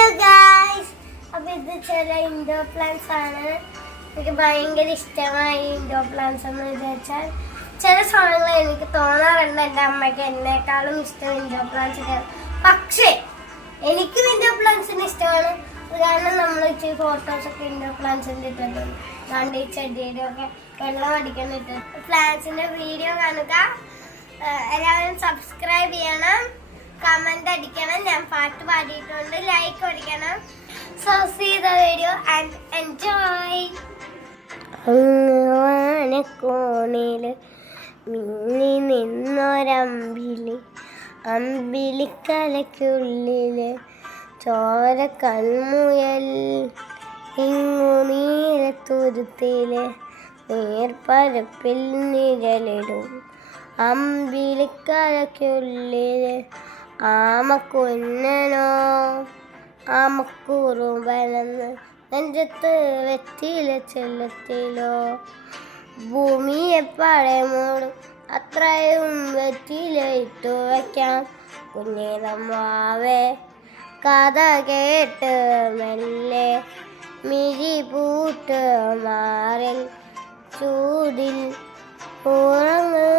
Hello guys, അപ്പോൾ ഇത് ചില ഇൻഡോർ പ്ലാന്റ്സ് ആണ്. എനിക്ക് ഭയങ്കര ഇഷ്ടമായി ഇൻഡോർ പ്ലാന്റ്സ് എന്ന് വിചാരിച്ചാൽ ചില സമയങ്ങളിൽ എനിക്ക് തോന്നാറുണ്ട് എൻ്റെ അമ്മയ്ക്ക് എന്നെക്കാളും ഇഷ്ടം ഇൻഡോർ പ്ലാന്റ്സ്. പക്ഷേ എനിക്കും ഇൻഡോർ പ്ലാന്റ്സിന് ഇഷ്ടമാണ്. കാരണം നമ്മൾ ഇച്ചിരി ഫോട്ടോസൊക്കെ ഇൻഡോർ പ്ലാന്റ്സിൻ്റെ ഇട്ടിട്ടുണ്ട്. അതുകൊണ്ട് ഈ ചെടിയുടെ ഒക്കെ വെള്ളം അടിക്കാൻ ഇട്ടിട്ടുണ്ട്. പ്ലാന്റ്സിൻ്റെ വീഡിയോ കാണുക, എല്ലാവരും സബ്സ്ക്രൈബ് ചെയ്യണം, കമന്റ് അടിക്കണം. ഞാൻ പാട്ട് പാടിയിട്ടുണ്ട്, ലൈക്ക് അടിക്കണം. So see the video and enjoy. കോണില് മിന്നി നിന്നൊരമ്പിളി, അമ്പിളിക്കലയ്ക്കുള്ളില് ചോര കൺമുയൽ, ഇങ്ങു നീലത്തുരുത്തില് നീർപ്പരപ്പിൽ നിഴലിടും, അമ്പിളിക്കലയ്ക്കുള്ളില് ആമക്കുഞ്ഞനോ ആമക്കുറുമ്പനെന്ന് നെഞ്ചത്ത് വെറ്റില ചെല്ലത്തിലോ, ഭൂമിയെ പഴമോടും അത്രയും വെറ്റില ഇട്ടു വയ്ക്കാം. കുഞ്ഞിലമ്മാവേ കഥ കേട്ട് മെല്ലെ മിഴി പൂട്ട് മാറിൽ ചൂടിൽ ഉറങ്ങ്